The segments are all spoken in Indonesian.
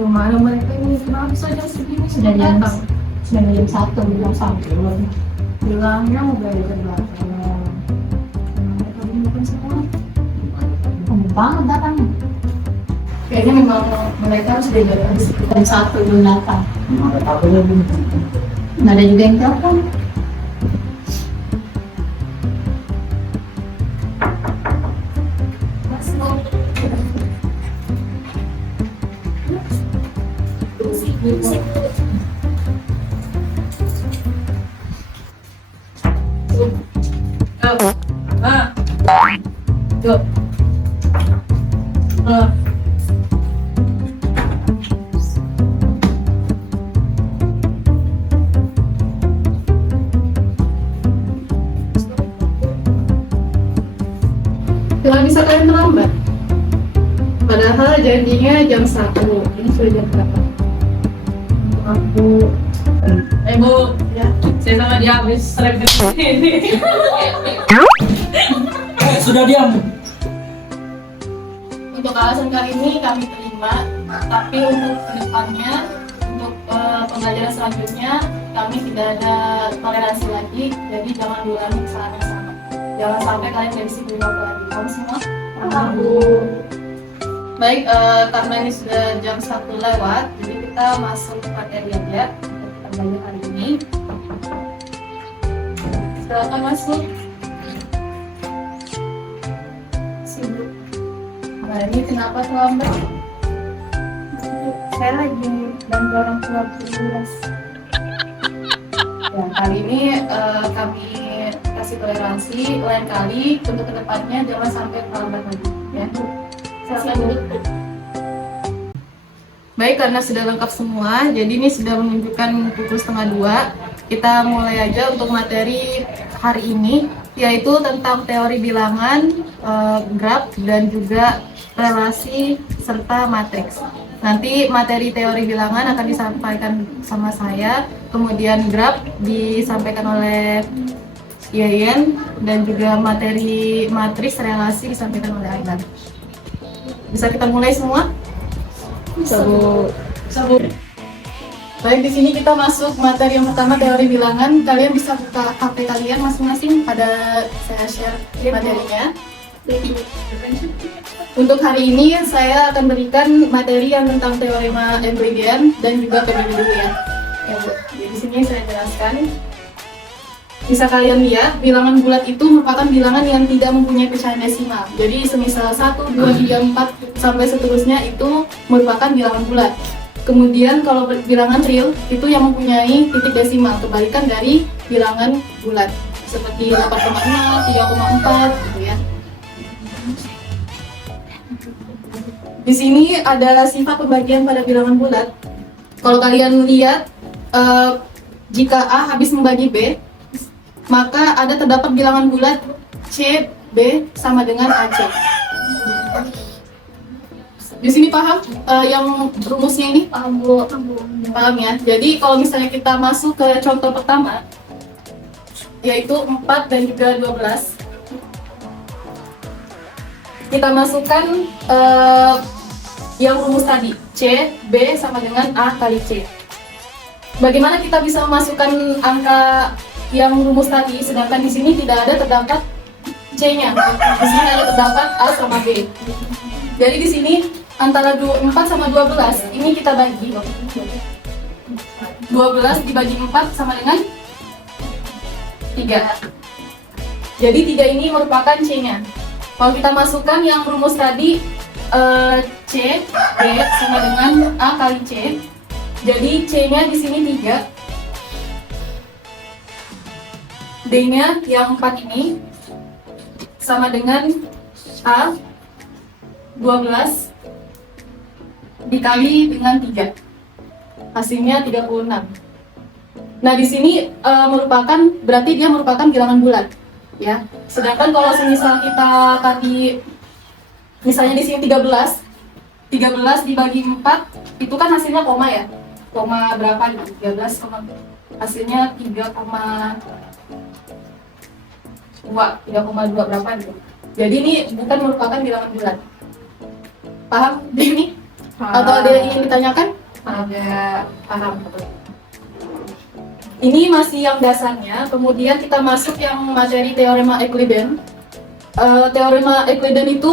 Gimana mereka ini kenapa bisa jam segini Sudah jam datang? sudah jam 1 belum sampai belum. Bilangnya udah di belakang. Mereka belum makan semua. Lama banget datang. Kayaknya memang mereka sudah dari habis Jam 1 belum datang. Ada kabelnya belum? Nggak ada juga yang telepon. Jangan bisa kalian terlambat. Padahal janjinya jam 1. Ini sudah jam berapa? Untuk aku Bu, ya. saya sama dia habis rem ini. Sudah diam. Untuk alasan kali ini kami terima, tapi untuk kedepannya, untuk pembelajaran selanjutnya kami tidak ada toleransi lagi. Jadi jangan diulangi kesalahan yang sama. Jangan sampai kalian dari sini lagi. Kamu semua? Aku. Baik, karena ini sudah jam 1 lewat, jadi kita masuk materi aja. Kita belajar hari ini. Silakan masuk. Sibuk. Nah, ini kenapa terlambat? Saya lagi bantu orang tua tugas. Ya, kali ini kami kasih toleransi. Lain kali untuk kedepannya jangan sampai terlambat lagi. Ya. Silakan duduk. Baik, karena sudah lengkap semua, jadi ini sudah menunjukkan pukul 1:30. Kita mulai aja untuk materi hari ini, yaitu tentang teori bilangan, graf, dan juga relasi serta matriks. Nanti materi teori bilangan akan disampaikan sama saya, kemudian graf disampaikan oleh Yayan, dan juga materi matriks relasi disampaikan oleh Aidan. Bisa kita mulai semua? Bu. Baik, di sini kita masuk materi yang pertama, teori bilangan. Kalian bisa buka HP kalian masing-masing, pada saya share materinya. Untuk hari ini saya akan berikan materi yang tentang teorema Euclidean dan juga PBB dulu ya. Ya, Bu. Jadi di sini saya jelaskan. Bisa kalian lihat, bilangan bulat itu merupakan bilangan yang tidak mempunyai pecahan desimal. Jadi semisal 1, 2, 3, 4 sampai seterusnya itu merupakan bilangan bulat. Kemudian kalau bilangan real itu yang mempunyai titik desimal, kebalikan dari bilangan bulat. Seperti 8,0, 3,4 gitu ya. Di sini ada sifat pembagian pada bilangan bulat. Kalau kalian lihat, jika A habis membagi B, maka ada terdapat bilangan bulat C, B sama dengan AC. Di sini paham yang rumusnya ini? Paham, Bu. Paham ya? Jadi kalau misalnya kita masuk ke contoh pertama, yaitu 4 dan juga 12. Kita masukkan yang rumus tadi, C, B sama dengan A kali C. Bagaimana kita bisa memasukkan angka yang rumus tadi, sedangkan di sini tidak ada terdapat C-nya. Di sini hanya terdapat A sama B. Jadi di sini antara 4 sama 12 ini kita bagi. 12 dibagi 4 sama dengan 3. Jadi 3 ini merupakan C-nya. Kalau kita masukkan yang rumus tadi, C, B sama dengan A kali C. Jadi C-nya di sini 3. D-nya yang 4 ini sama dengan A 12 dikali dengan 3. Hasilnya 36. Nah, di sini berarti dia merupakan bilangan bulat, ya. Sedangkan kalau semisal kita tadi misalnya di sini 13 dibagi 4 itu kan hasilnya koma ya. Koma berapa gitu? 13, hasilnya 3,2 berapa gitu. Jadi ini bukan merupakan bilangan bulat. Paham ini? Atau ada yang ingin ditanyakan? Ada paham. Ini masih yang dasarnya, kemudian kita masuk yang materi teorema Euclidean. Teorema Euclidean itu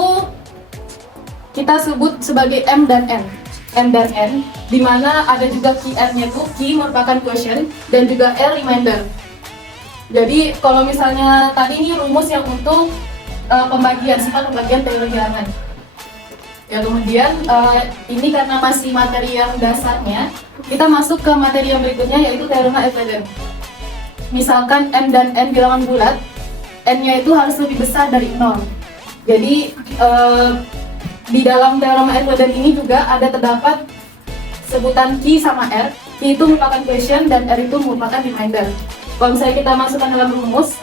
kita sebut sebagai M dan N, di mana ada juga key R-nya itu, key merupakan quotient dan juga R remainder. Jadi kalau misalnya tadi ini rumus yang untuk sifat pembagian teori bilangan. Ya kemudian ini karena masih materi yang dasarnya, kita masuk ke materi yang berikutnya yaitu teorema Euclidean. Misalkan M dan N bilangan bulat, N-nya itu harus lebih besar dari 0. Jadi di dalam teorema Euclidean ini juga ada terdapat sebutan Q sama R. Q itu merupakan quotient dan R itu merupakan remainder. Kalau misalnya kita masukkan dalam rumus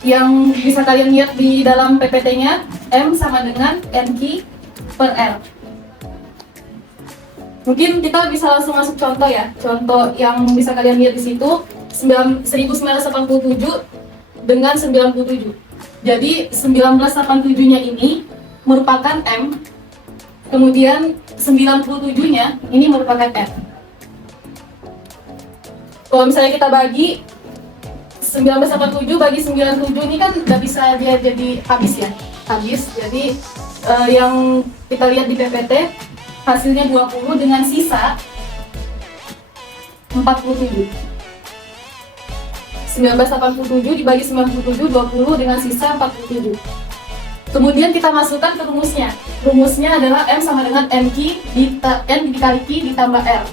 yang bisa kalian lihat di dalam PPT-nya, M sama dengan NQ per R. Mungkin kita bisa langsung masuk contoh ya. Contoh yang bisa kalian lihat di situ 1987 dengan 97. Jadi 1987-nya ini merupakan M, kemudian 97-nya ini merupakan N. Kalau misalnya kita bagi 1987 bagi 97 ini kan udah bisa dia jadi habis ya, habis. Jadi yang kita lihat di PPT hasilnya 20 dengan sisa 47. 1987 dibagi 97, 20 dengan sisa 47. Kemudian kita masukkan ke rumusnya. Rumusnya adalah M sama dengan NQ N dikali Q ditambah R.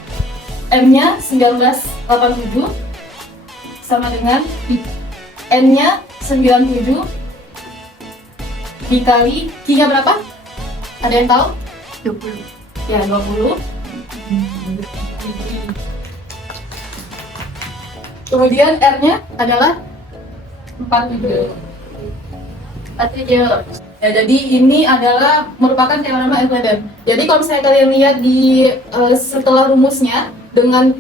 M-nya 1987 sama dengan N-nya 97 dikali Q-nya berapa? Ada yang tahu? 20. Ya, 20. Kemudian R-nya adalah 47. Ya, jadi ini adalah merupakan teorema Euclidean. Jadi kalau misalnya kalian lihat di setelah rumusnya dengan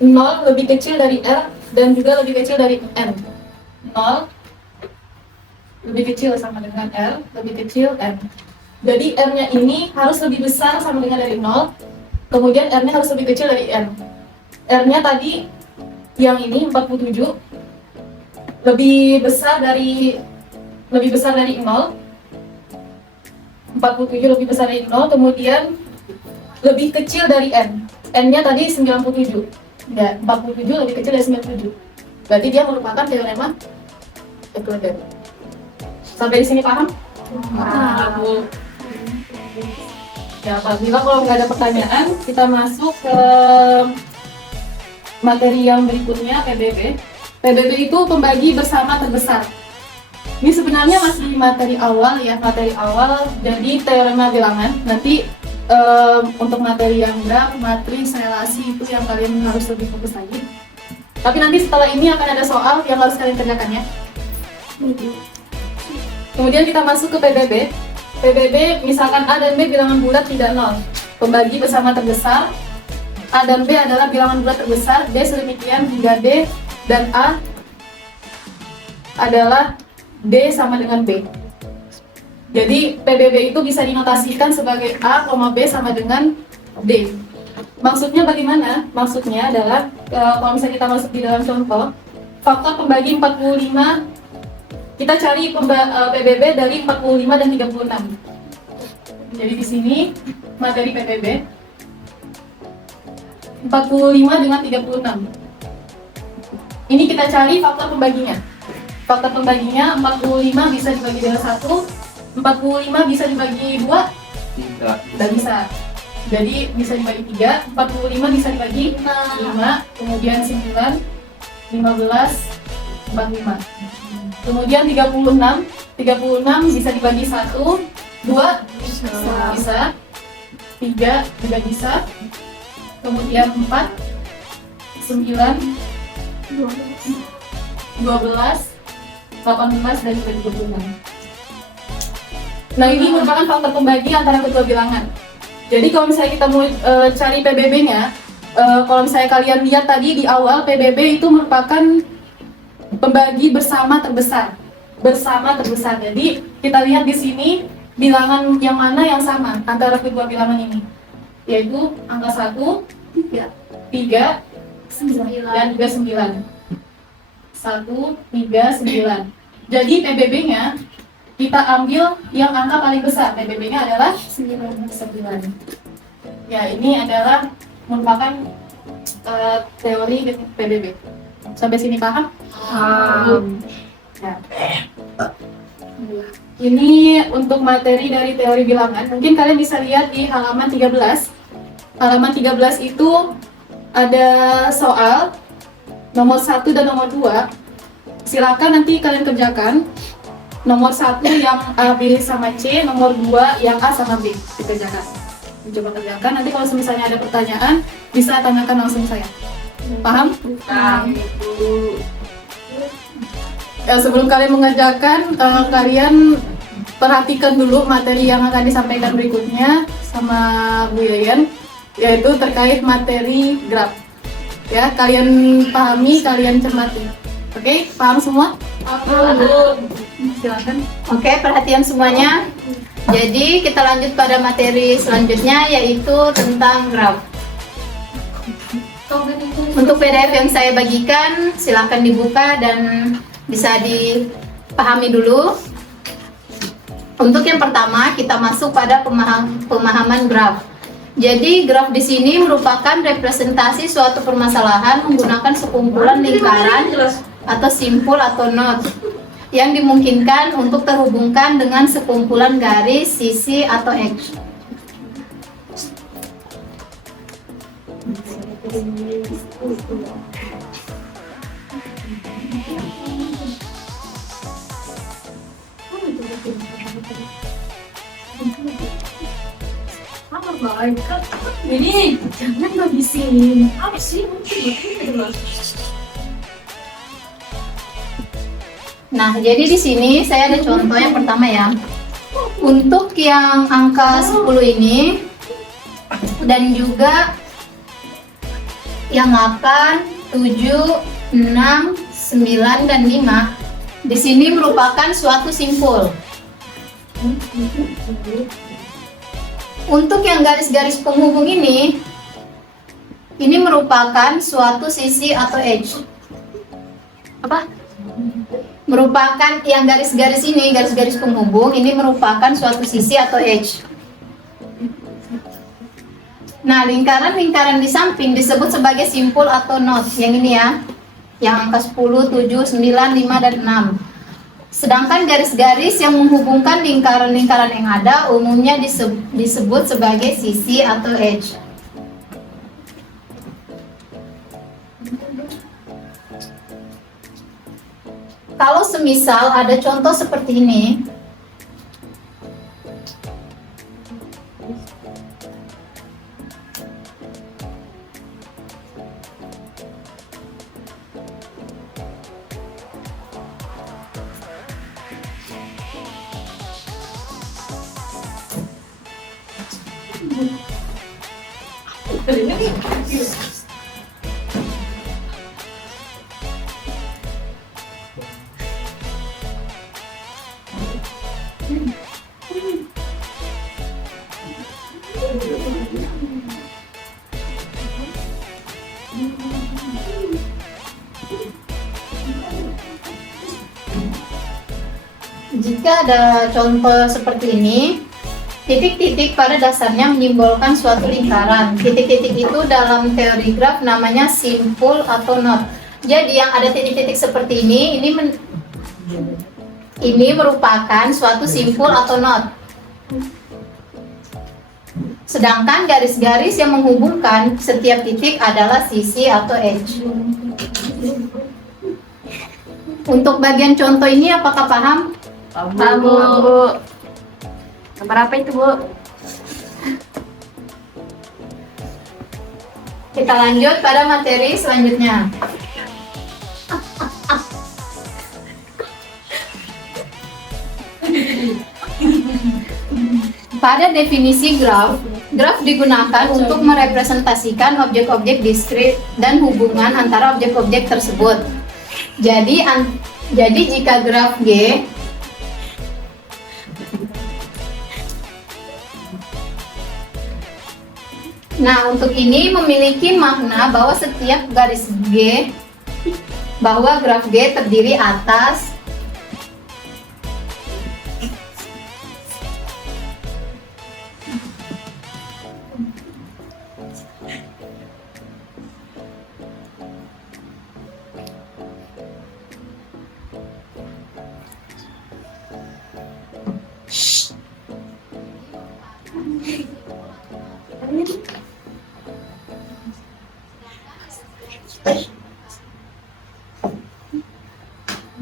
0 lebih kecil dari R dan juga lebih kecil dari N. 0 lebih kecil sama dengan R, lebih kecil N. Jadi R-nya ini harus lebih besar sama dengan dari 0, kemudian R-nya harus lebih kecil dari N. R-nya tadi yang ini 47 lebih besar dari 0, 47 lebih besar dari 0, kemudian lebih kecil dari N. N-nya tadi 97. Ya, 47 lebih kecil dari 97. Berarti dia merupakan teorema Euclidean. Sampai di sini paham? Bu. Ya, apabila kalau nggak ada pertanyaan, kita masuk ke materi yang berikutnya, PBB. PBB itu pembagi bersama terbesar. Ini sebenarnya masih materi awal ya, materi awal. Jadi teorema bilangan. Nanti untuk materi yang graf, matris, relasi itu yang kalian harus lebih fokus lagi. Tapi nanti setelah ini akan ada soal yang harus kalian kerjakan ya. Kemudian kita masuk ke PBB. PBB misalkan A dan B bilangan bulat tidak 0. Pembagi bersama terbesar. A dan B adalah bilangan bulat terbesar, D sedemikian hingga D dan A adalah D sama dengan B. Jadi PBB itu bisa dinotasikan sebagai A, B sama dengan D. Maksudnya bagaimana? Maksudnya adalah kalau misalnya kita masuk di dalam contoh, faktor pembagi 45, kita cari PBB dari 45 dan 36. Jadi di sini materi PBB 45 dengan 36. Ini kita cari faktor pembaginya. Faktor pembaginya 45 bisa dibagi dengan 1, 45 bisa dibagi 2? Tidak bisa. Jadi bisa dibagi 3, 45 bisa dibagi 5, kemudian 9, 15, 45. Kemudian 36 bisa dibagi 1, 2 bisa, 3 juga bisa, kemudian 4, 9, 12, 18, dan juga 26. Nah, ini merupakan faktor pembagi antara kedua bilangan. Jadi kalau misalnya kita mau cari PBB-nya, kalau misalnya kalian lihat tadi di awal, PBB itu merupakan pembagi bersama terbesar. Bersama terbesar. Jadi kita lihat di sini bilangan yang mana yang sama antara kedua bilangan ini, yaitu angka 1, 3, dan juga 9. 1, 3, 9. Jadi PBB-nya kita ambil yang angka paling besar. PBB-nya adalah 9. Ya, ini adalah merupakan teori PBB. Sampai sini paham? Ya. Ini untuk materi dari teori bilangan. Mungkin kalian bisa lihat di halaman 13. Halaman 13 itu ada soal nomor 1 dan nomor 2. Silakan nanti kalian kerjakan. Nomor 1 yang A, B sama C, nomor 2 yang A sama B dikerjakan. Coba kerjakan. Nanti kalau misalnya ada pertanyaan bisa tanyakan langsung saya. Paham? Ya, sebelum kalian mengerjakan, kalian perhatikan dulu materi yang akan disampaikan berikutnya sama Bu Yayan, yaitu terkait materi graf. Ya, kalian pahami, kalian cermati. Oke, paham semua? Silakan. Oke, perhatian semuanya. Jadi kita lanjut pada materi selanjutnya, yaitu tentang graf. Untuk PDF yang saya bagikan, silakan dibuka dan bisa dipahami dulu. Untuk yang pertama, kita masuk pada pemahaman graf. Jadi graf di sini merupakan representasi suatu permasalahan menggunakan sekumpulan lingkaran atau simpul atau not yang dimungkinkan untuk terhubungkan dengan sekumpulan garis, sisi, atau X. Ini jangan ngabisin. Apa sih? Nah, jadi di sini saya ada contoh yang pertama ya. Untuk yang angka 10 ini dan juga yang 8, 7, 6, 9, dan 5 di sini merupakan suatu simpul. Untuk yang garis-garis penghubung ini merupakan suatu sisi atau edge. Apa? Merupakan yang garis-garis ini, garis-garis penghubung ini merupakan suatu sisi atau edge. Nah, lingkaran-lingkaran di samping disebut sebagai simpul atau not. Yang ini ya, yang angka 10, 7, 9, 5, dan 6. Sedangkan garis-garis yang menghubungkan lingkaran-lingkaran yang ada umumnya disebut sebagai sisi atau edge. Kalau semisal ada contoh seperti ini, jika ada contoh seperti ini, titik-titik pada dasarnya menyimbolkan suatu lingkaran. Titik-titik itu dalam teori graf namanya simpul atau not. Jadi yang ada titik-titik seperti ini merupakan suatu simpul atau not. Sedangkan garis-garis yang menghubungkan setiap titik adalah sisi atau edge. Untuk bagian contoh ini apakah paham? Paham, Bu. Nomor apa itu, Bu? Kita lanjut pada materi selanjutnya. Pada definisi graf, graf digunakan untuk merepresentasikan objek-objek diskrit dan hubungan antara objek-objek tersebut. Jadi jika graf G Nah, untuk ini memiliki makna bahwa setiap garis G, bahwa graf G terdiri atas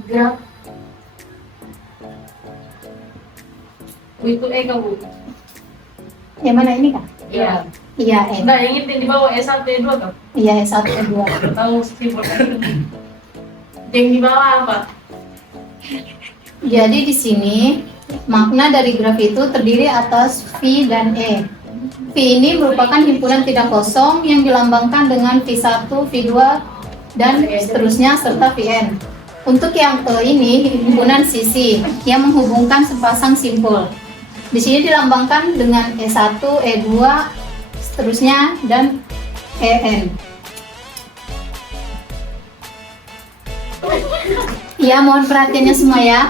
Graf. Itu kamu. yang mana ini Kak? Iya. Iya, Nah, yang itu yang di bawah S1 E2 kan? Iya, S1 2. Tahu simpel. Yang di bawah apa? Jadi di sini makna dari graf itu terdiri atas V dan E. V ini merupakan himpunan tidak kosong yang dilambangkan dengan V1, V2, dan seterusnya serta Vn. Untuk yang E ini himpunan sisi yang menghubungkan sepasang simpul. Di sini dilambangkan dengan E1, E2, seterusnya dan En. Ya, mohon perhatiannya semua ya.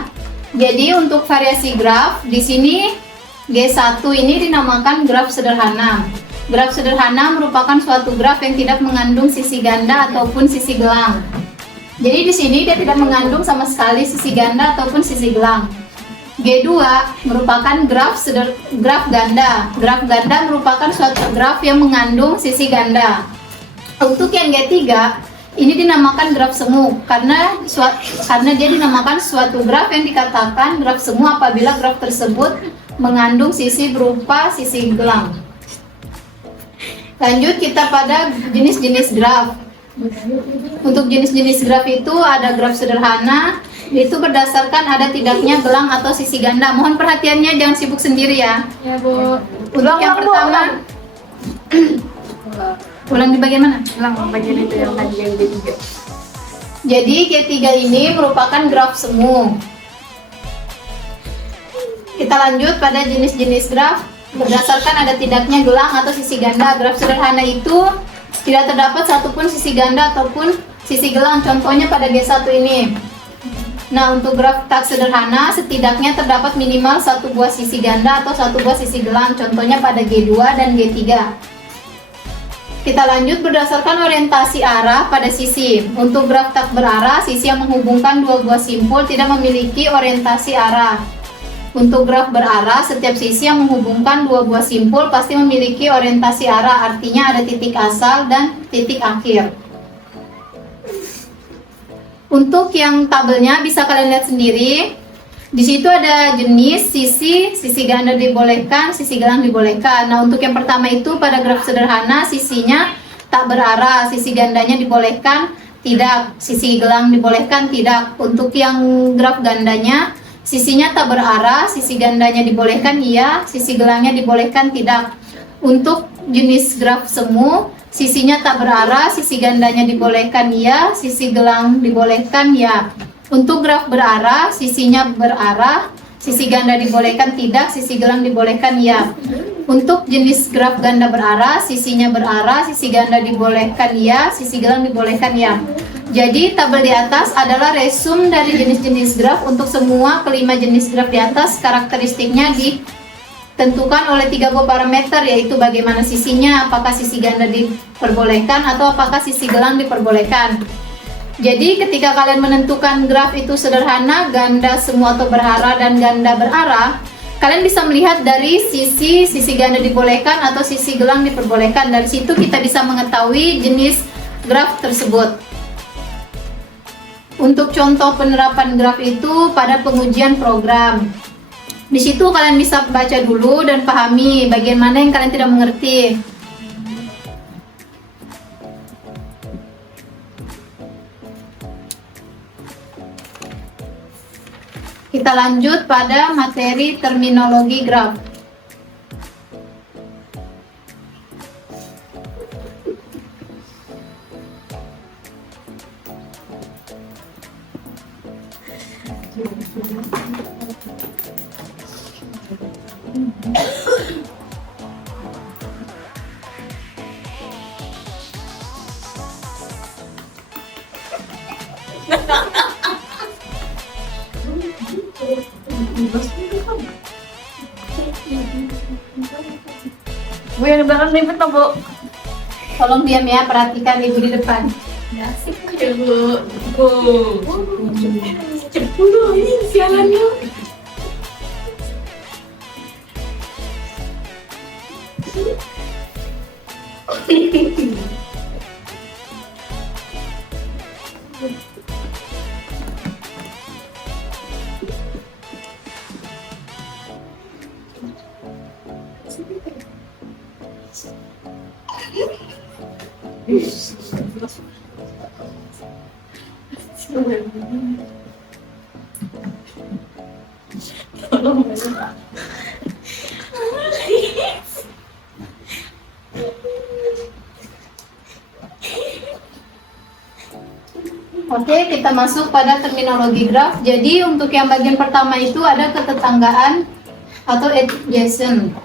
Jadi untuk variasi graf di sini G1 ini dinamakan graf sederhana. Graf sederhana merupakan suatu graf yang tidak mengandung sisi ganda ataupun sisi gelang. Jadi di sini dia tidak mengandung sama sekali sisi ganda ataupun sisi gelang. G2 merupakan graf ganda. Graf ganda merupakan suatu graf yang mengandung sisi ganda. Untuk yang G3 ini dinamakan graf semu karena dia dinamakan suatu graf yang dikatakan graf semu apabila graf tersebut mengandung sisi berupa sisi gelang. Lanjut kita pada jenis-jenis graf. Untuk jenis-jenis graf itu ada graf sederhana, itu berdasarkan ada tidaknya gelang atau sisi ganda. Mohon perhatiannya, jangan sibuk sendiri ya. Ya, Bu. Untuk yang pertama, ulang di bagian mana? Ulang bagian itu yang tadi yang G3. Jadi G3 ini merupakan graf semu. Kita lanjut pada jenis-jenis graf berdasarkan ada tidaknya gelang atau sisi ganda. Graf sederhana itu tidak terdapat satupun sisi ganda ataupun sisi gelang. Contohnya pada G1 ini. Nah, untuk graf tak sederhana setidaknya terdapat minimal satu buah sisi ganda atau satu buah sisi gelang. Contohnya pada G2 dan G3. Kita lanjut berdasarkan orientasi arah pada sisi. Untuk graf tak berarah, sisi yang menghubungkan dua buah simpul tidak memiliki orientasi arah. Untuk graf berarah, setiap sisi yang menghubungkan dua buah simpul pasti memiliki orientasi arah, artinya ada titik asal dan titik akhir. Untuk yang tabelnya bisa kalian lihat sendiri. Di situ ada jenis, sisi ganda dibolehkan, sisi gelang dibolehkan. Nah, untuk yang pertama itu pada graf sederhana sisinya tak berarah, sisi gandanya dibolehkan, tidak. Sisi gelang dibolehkan, tidak. Untuk yang graf gandanya sisinya tak berarah, sisi gandanya dibolehkan, iya. Sisi gelangnya dibolehkan, tidak. Untuk jenis graf semu, sisinya tak berarah, sisi gandanya dibolehkan, iya. Sisi gelang dibolehkan, ya. Untuk graf berarah, sisinya berarah, sisi ganda dibolehkan, tidak. Sisi gelang dibolehkan, ya. Untuk jenis graf ganda berarah, sisinya berarah, sisi ganda dibolehkan, ya. Sisi gelang dibolehkan, ya. Jadi tabel di atas adalah resum dari jenis-jenis graf. Untuk semua kelima jenis graf di atas, karakteristiknya ditentukan oleh 3 buah parameter, yaitu bagaimana sisinya, apakah sisi ganda diperbolehkan atau apakah sisi gelang diperbolehkan. Jadi ketika kalian menentukan graf itu sederhana, ganda semu atau berarah dan ganda berarah, kalian bisa melihat dari sisi ganda dibolehkan atau sisi gelang diperbolehkan. Dari situ kita bisa mengetahui jenis graf tersebut. Untuk contoh penerapan graf itu pada pengujian program. Di situ kalian bisa baca dulu dan pahami bagian mana yang kalian tidak mengerti. Kita lanjut pada materi terminologi graf. Bu yang di belakang ribet toh, Bu. Tolong diam ya, perhatikan ibu di depan. Asik ya Bu. Cepet dulu ini sialannya. Oke, kita masuk pada terminologi graf. Jadi untuk yang bagian pertama itu ada ketetanggaan atau adjacent.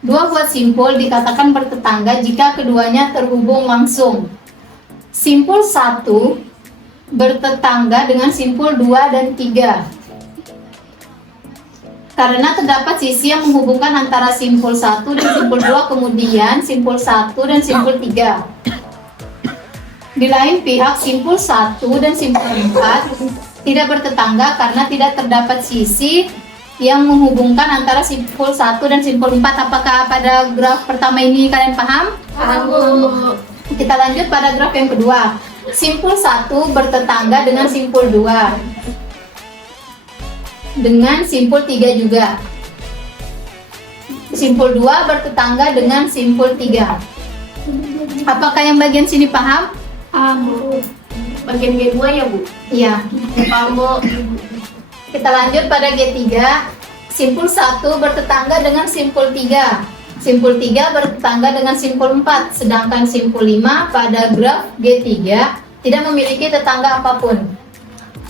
Dua buah simpul dikatakan bertetangga jika keduanya terhubung langsung. Simpul 1 bertetangga dengan simpul 2 dan 3. Karena terdapat sisi yang menghubungkan antara simpul 1 dan simpul 2, kemudian simpul 1 dan simpul 3. Di lain pihak, simpul 1 dan simpul 4 tidak bertetangga karena tidak terdapat sisi yang menghubungkan antara simpul 1 dan simpul 4. Apakah pada graf pertama ini kalian paham? Paham, Bu. Kita lanjut pada graf yang kedua. Simpul 1 bertetangga dengan simpul 2. Dengan simpul 3 juga. Simpul 2 bertetangga dengan simpul 3. Apakah yang bagian sini paham? Paham, Bu. Bagian G2 ya, Bu? Iya. Paham, Bu. Kita lanjut pada G3. Simpul 1 bertetangga dengan simpul 3. Simpul 3 bertetangga dengan simpul 4. Sedangkan simpul 5 pada graf G3 tidak memiliki tetangga apapun.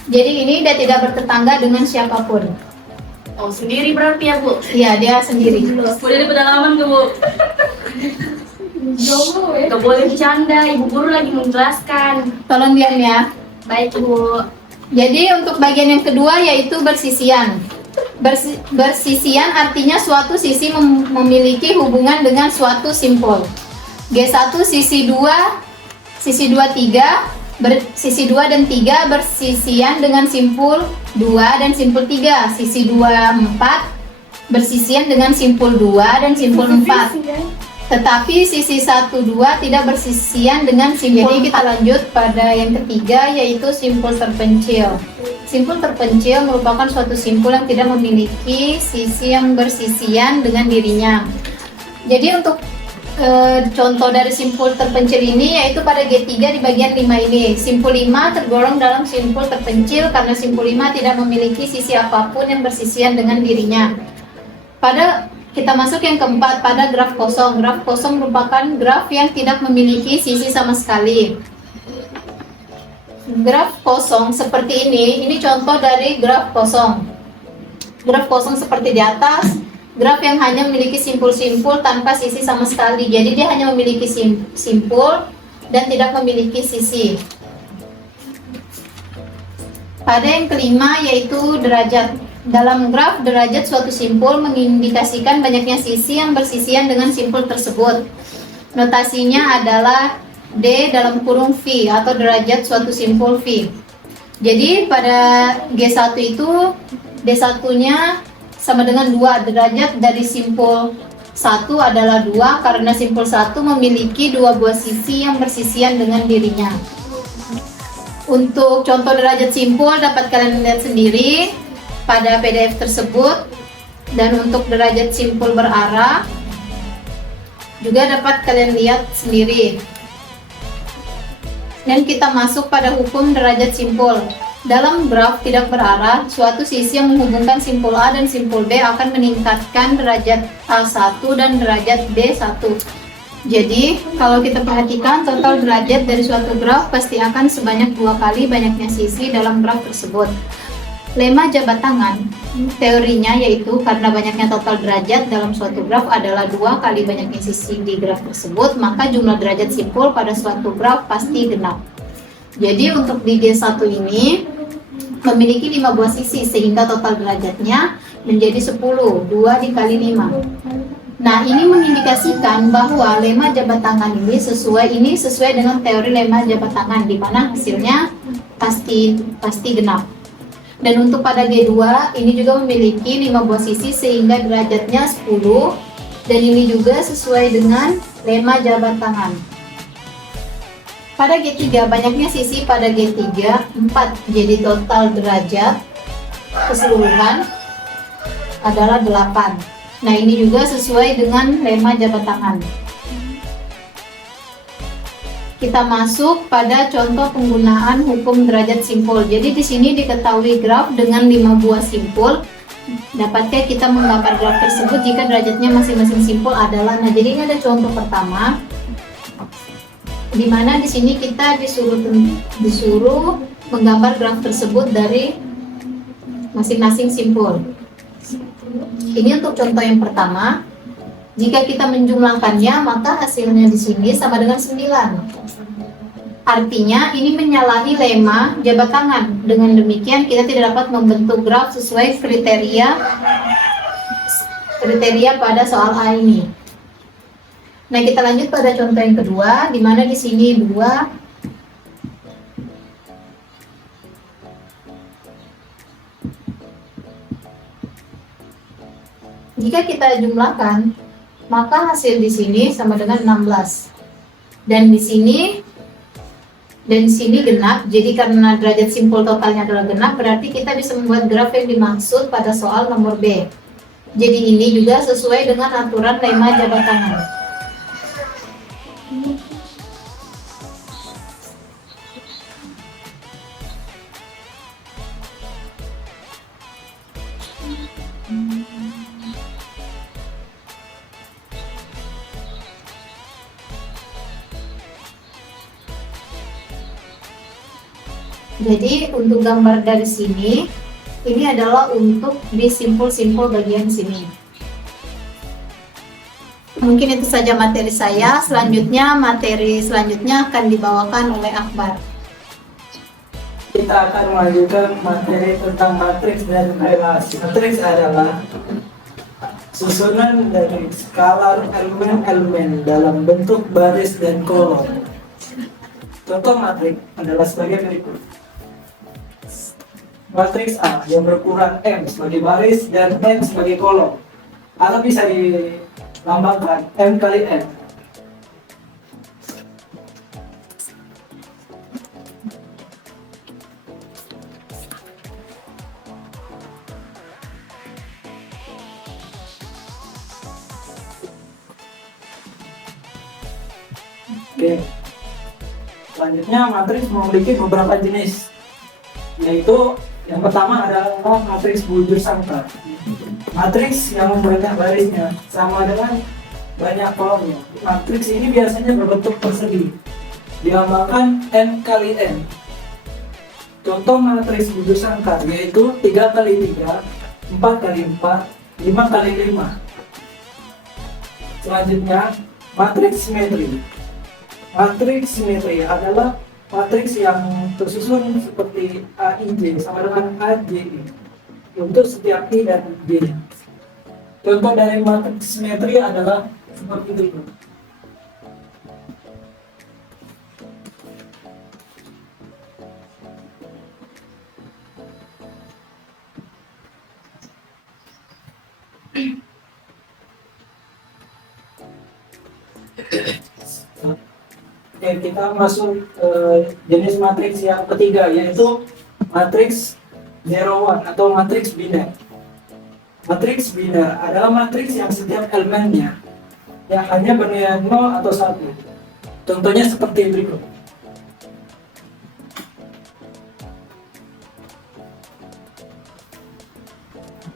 Jadi ini dia tidak bertetangga dengan siapapun. Oh, sendiri berarti ya, Bu? Iya, dia sendiri. Bu, dari pedalaman tuh, Bu. Gak boleh bercanda, Ibu Guru lagi menjelaskan. Tolong diam ya. Baik, Bu. Jadi untuk bagian yang kedua yaitu bersisian. Bersisian artinya suatu sisi memiliki hubungan dengan suatu simpul. G1 sisi 2, sisi 2 3, sisi 2 dan 3 bersisian dengan simpul 2 dan simpul 3. Sisi 2 4 bersisian dengan simpul 2 dan simpul 4. Tetapi sisi 1 2 tidak bersisian dengan simpul. Jadi kita lanjut pada yang ketiga yaitu simpul terpencil. Simpul terpencil merupakan suatu simpul yang tidak memiliki sisi yang bersisian dengan dirinya. Jadi untuk contoh dari simpul terpencil ini yaitu pada G3 di bagian 5 ini. Simpul 5 tergolong dalam simpul terpencil karena simpul 5 tidak memiliki sisi apapun yang bersisian dengan dirinya. Kita masuk yang keempat pada graf kosong. Graf kosong merupakan graf yang tidak memiliki sisi sama sekali. Graf kosong seperti ini contoh dari graf kosong. Graf kosong seperti di atas, graf yang hanya memiliki simpul-simpul tanpa sisi sama sekali. Jadi dia hanya memiliki simpul dan tidak memiliki sisi. Pada yang kelima yaitu derajat. Dalam graf derajat suatu simpul mengindikasikan banyaknya sisi yang bersisian dengan simpul tersebut. Notasinya adalah D dalam kurung V atau derajat suatu simpul V. Jadi pada G1 itu D1-nya sama dengan 2. Derajat dari simpul 1 adalah 2 karena simpul 1 memiliki 2 buah sisi yang bersisian dengan dirinya. Untuk contoh derajat simpul dapat kalian lihat sendiri pada PDF tersebut, dan untuk derajat simpul berarah juga dapat kalian lihat sendiri. Dan kita masuk pada hukum derajat simpul. Dalam graf tidak berarah, suatu sisi yang menghubungkan simpul A dan simpul B akan meningkatkan derajat A1 dan derajat B1. Jadi kalau kita perhatikan total derajat dari suatu graf pasti akan sebanyak 2 kali banyaknya sisi dalam graf tersebut. Lema jabat tangan, teorinya yaitu karena banyaknya total derajat dalam suatu graf adalah 2 kali banyaknya sisi di graf tersebut, maka jumlah derajat simpul pada suatu graf pasti genap. Jadi untuk di G1 ini memiliki 5 buah sisi sehingga total derajatnya menjadi 10, 2 dikali 5. Nah, ini mengindikasikan bahwa lemma jabat tangan ini sesuai dengan teori lemma jabat tangan, di mana hasilnya pasti genap. Dan untuk pada G2 ini juga memiliki 5 buah sisi sehingga derajatnya 10, dan ini juga sesuai dengan lemma jabat tangan. Pada G3 banyaknya sisi, pada G3 4, jadi total derajat keseluruhan adalah 8. Nah, ini juga sesuai dengan lemma jabat tangan. Kita masuk pada contoh penggunaan hukum derajat simpul. Jadi di sini diketahui graf dengan 5 buah simpul. Dapatkah kita menggambar graf tersebut jika derajatnya masing-masing simpul adalah? Nah, jadi ini ada contoh pertama, di mana di sini kita disuruh menggambar graf tersebut dari masing-masing simpul. Ini untuk contoh yang pertama. Jika kita menjumlahkannya, maka hasilnya di sini sama dengan 9. Artinya ini menyalahi lemma jabat tangan. Dengan demikian kita tidak dapat membentuk graf sesuai kriteria pada soal A ini. Nah, kita lanjut pada contoh yang kedua, di mana di sini 2. Jika kita jumlahkan, maka hasil di sini sama dengan 16. Dan di sini genap. Jadi karena derajat simpul totalnya adalah genap, berarti kita bisa membuat graf yang dimaksud pada soal nomor B. Jadi ini juga sesuai dengan aturan lemma jabat tangan. Jadi untuk gambar dari sini, ini adalah untuk di simpul-simpul bagian sini. Mungkin itu saja materi saya. Materi selanjutnya akan dibawakan oleh Akbar. Kita akan melanjutkan materi tentang matriks dan relasi. Matriks adalah susunan dari skalar elemen-elemen dalam bentuk baris dan kolom. Contoh matriks adalah sebagai berikut. Matriks A yang berukuran M sebagai baris dan N sebagai kolom, atau bisa dilambangkan M kali N. Oke. Selanjutnya matriks memiliki beberapa jenis, yaitu yang pertama adalah matriks bujur sangkar. Matriks yang banyak barisnya sama dengan banyak kolomnya. Matriks ini biasanya berbentuk persegi, dilambangkan N kali N. Contoh matriks bujur sangkar yaitu 3 kali 3, 4 kali 4, 5 kali 5. Selanjutnya, matriks simetri. Matriks simetri adalah matriks yang tersusun seperti AIJ sama dengan AJI untuk setiap I dan J. Contoh dari matriks simetri adalah seperti itu. Oke, kita masuk jenis matriks yang ketiga, yaitu matriks 01 atau matriks biner. Matriks biner adalah matriks yang setiap elemennya yang hanya bernilai 0 atau 1. Contohnya seperti berikut.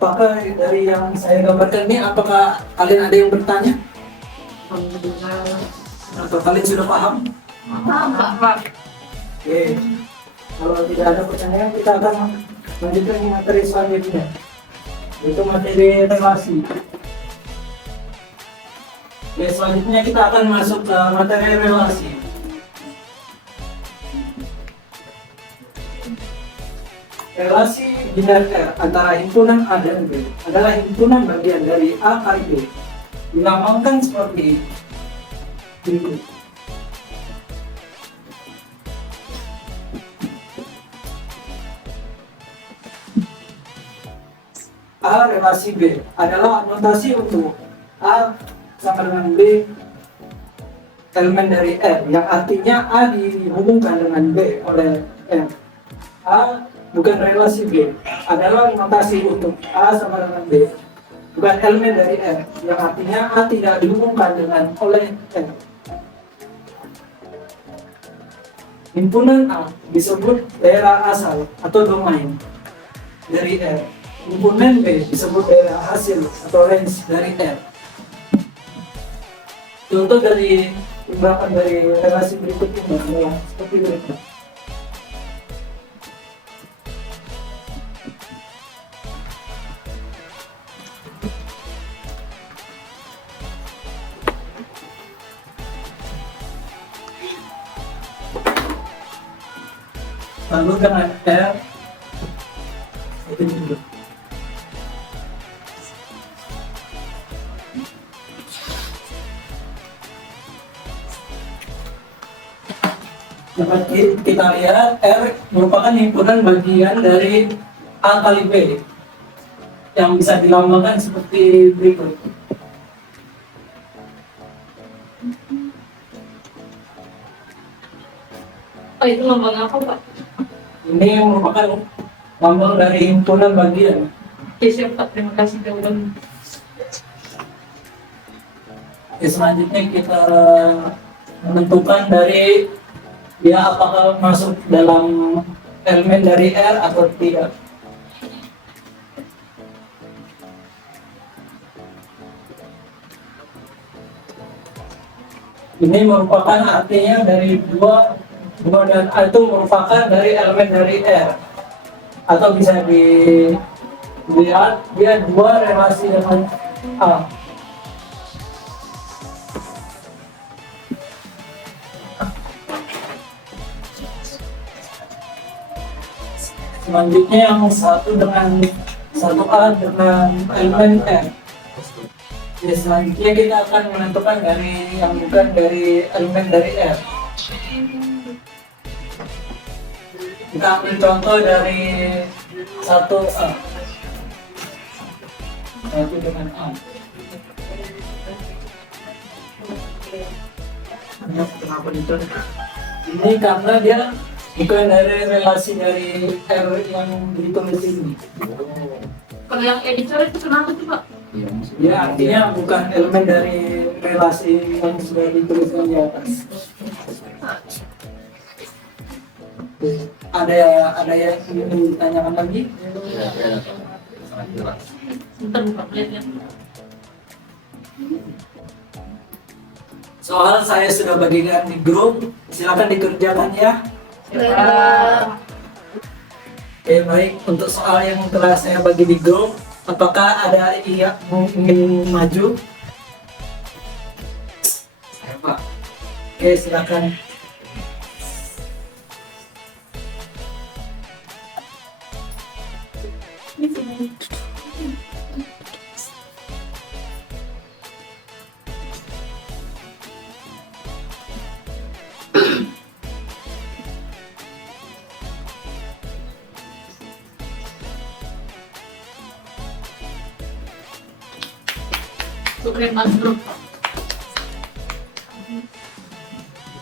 Apakah dari yang saya gambarkan ini, apakah kalian ada yang bertanya? Atau kalian sudah paham? Pak. Oke. Kalau tidak ada pertanyaan, kita akan lanjutkan materi selanjutnya, yaitu materi relasi. Oke, selanjutnya kita akan masuk ke materi relasi. Relasi biner R antara himpunan A dan B adalah himpunan bagian dari A kali B. dilambangkan seperti berikut. A relasi B adalah notasi untuk A sama dengan B elemen dari R, yang artinya A dihubungkan dengan B oleh R. A bukan relasi B adalah notasi untuk A sama dengan B bukan elemen dari R, yang artinya A tidak dihubungkan dengan oleh R. Himpunan A disebut daerah asal atau domain dari R. Himpunan B disebut daerah hasil atau range dari R. Contoh dari ungkapan dari relasi berikut ini adalah seperti berikut. Lalu dengan R itu dulu. Dapat kita lihat R merupakan himpunan bagian dari A kali B yang bisa dilambangkan seperti berikut. Oh, itu lambang apa, Pak? Ini merupakan lambang dari himpunan bagian. Oke, siap, Pak. Terima kasih jawaban. Oke, selanjutnya kita menentukan dari dia apakah masuk dalam elemen dari R atau tidak. Ini merupakan artinya dari dua dan A itu merupakan dari elemen dari R, atau bisa dilihat dia dua relasi dengan A. Selanjutnya yang satu dengan satu A dengan elemen R. Ya, selanjutnya kita akan menentukan dari yang bukan dari elemen dari R. Kita ambil contoh dari satu A. Satu dengan A. Kenapa dicontoh? Ini karena dia bukan dari relasi dari R yang ditulis ini. Kalau yang editor itu kenapa tuh, Pak? Ya, artinya bukan elemen dari relasi yang sudah dituliskan di atas. Ada yang ingin ditanyakan lagi? Bentar, Pak. Lihat. Soal saya sudah bagikan di grup, silakan dikerjakan ya. Oke, baik. Untuk soal yang telah saya bagi di grup, apakah ada yang ingin maju? Pak. Oke, silakan. Oke, Mas Bro.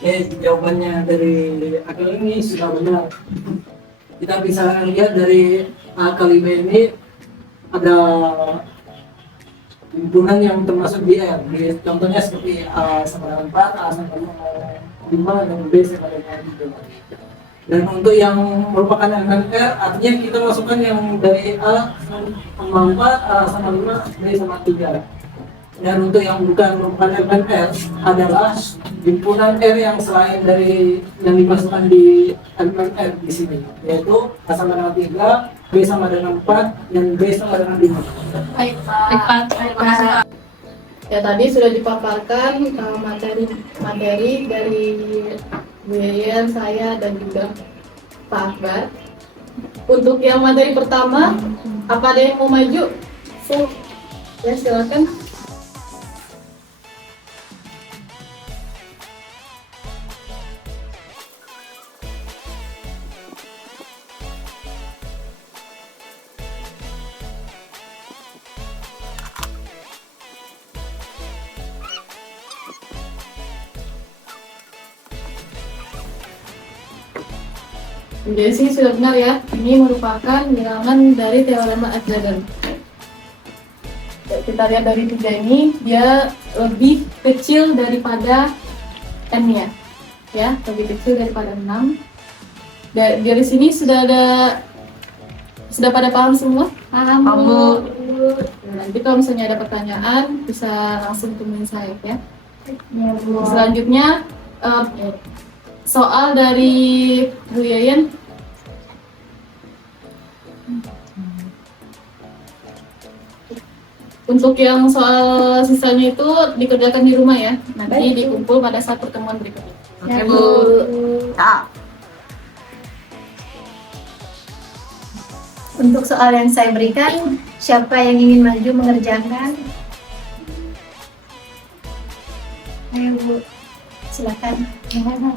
Oke, jawabannya dari Akil ini sudah benar. Kita bisa lihat dari A kali B ini ada himpunan yang termasuk di R. Contohnya seperti A sama dengan 4, A sama dengan 5, dan B sama dengan 3. Dan untuk yang merupakan elemen R, artinya kita masukkan yang dari A sama 4, A sama 5, B sama 3. Dan untuk yang bukan merupakan elemen R adalah himpunan R yang selain dari yang dimasukkan di elemen R di sini, yaitu A sama dengan 3, B sama dengan 4, dan B sama dengan 5. Baik, Baik, Pak. Terima kasih, Pak. Ya, tadi sudah dipaparkan materi dari Bu Yayan, saya, dan juga Pak Akbar. Untuk yang materi pertama, apa ada yang mau maju? Ya, silakan. Jadi sih sudah benar ya. Ini merupakan bilangan dari teorema Avogadro. Kita lihat dari 3 ini, dia lebih kecil daripada n-nya. Ya, lebih kecil daripada 6. Dari sini sudah pada paham semua? Paham, Bu. Nanti kalau misalnya ada pertanyaan bisa langsung temuin saya ya. Selanjutnya soal dari Bu Yayan. Untuk yang soal sisanya itu dikerjakan di rumah ya. Nanti dikumpul pada saat pertemuan berikutnya. Oke, Bu. Ya. Untuk soal yang saya berikan, siapa yang ingin maju mengerjakan? Ayo Bu, silakan. Mainon.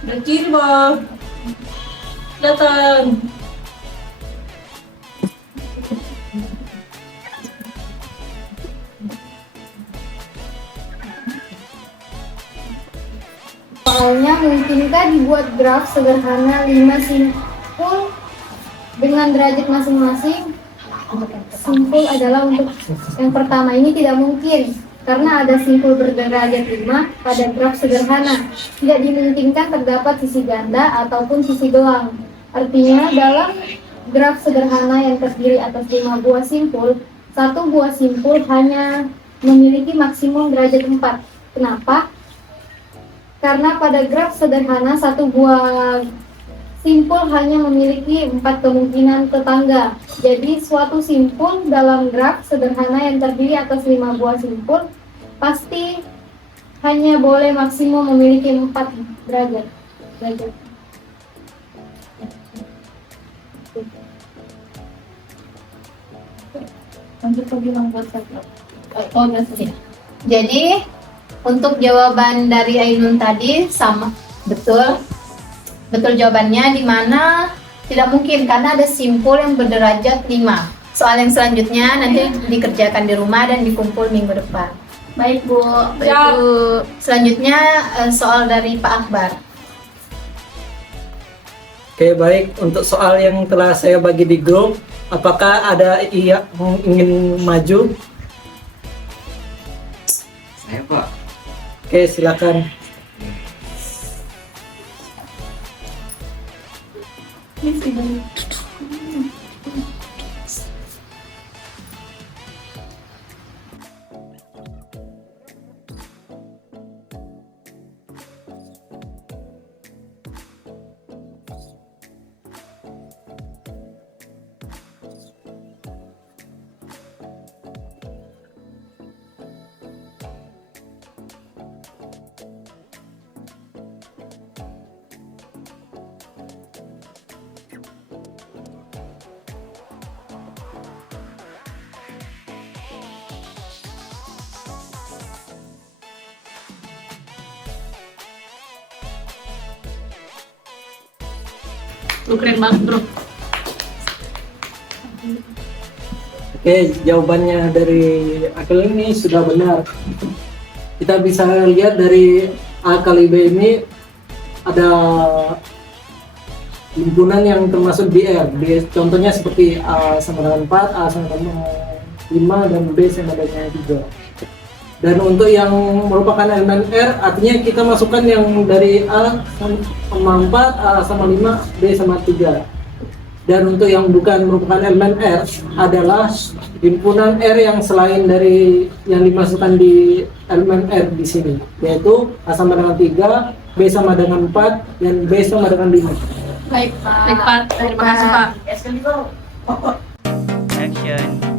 Berdiri, Bang. Datang. Soalnya mungkinkah dibuat graf sederhana 5 simpul dengan derajat masing-masing? Simpul adalah untuk yang pertama ini tidak mungkin karena ada simpul berderajat 5 pada graf sederhana. Tidak dimungkinkan terdapat sisi ganda ataupun sisi belang. Artinya dalam graf sederhana yang terdiri atas 5 buah simpul, satu buah simpul hanya memiliki maksimum derajat 4. Kenapa? Karena pada graf sederhana satu buah simpul hanya memiliki 4 kemungkinan tetangga. Jadi suatu simpul dalam graf sederhana yang terdiri atas 5 buah simpul pasti hanya boleh maksimum memiliki 4 derajat. Lanjut ke bilang buat saya. Oh, enggak sih. Jadi untuk jawaban dari Ainun tadi sama, betul jawabannya, di mana tidak mungkin karena ada simpul yang berderajat 5. Soal yang selanjutnya nanti dikerjakan di rumah dan dikumpul minggu depan. Baik Bu. Baik, Bu. Selanjutnya soal dari Pak Akbar. Oke, baik. Untuk soal yang telah saya bagi di grup, apakah ada yang ingin maju? Saya, Pak. Oke, silakan. Lu keren banget, Bro. Oke, jawabannya dari Akil ini sudah benar. Kita bisa lihat dari A kali B ini ada himpunan yang termasuk di R. Contohnya seperti A sama dengan 4, A sama dengan 5, dan B sama dengan 3. Dan untuk yang merupakan elemen R, artinya kita masukkan yang dari A sama 4, A sama 5, B sama 3. Dan untuk yang bukan merupakan elemen R adalah himpunan R yang selain dari yang dimasukkan di elemen R di sini, yaitu A sama dengan 3, B sama dengan 4, dan B sama dengan 5. Baik, Pak. Baik, Pak. Terima kasih, Pak. Action.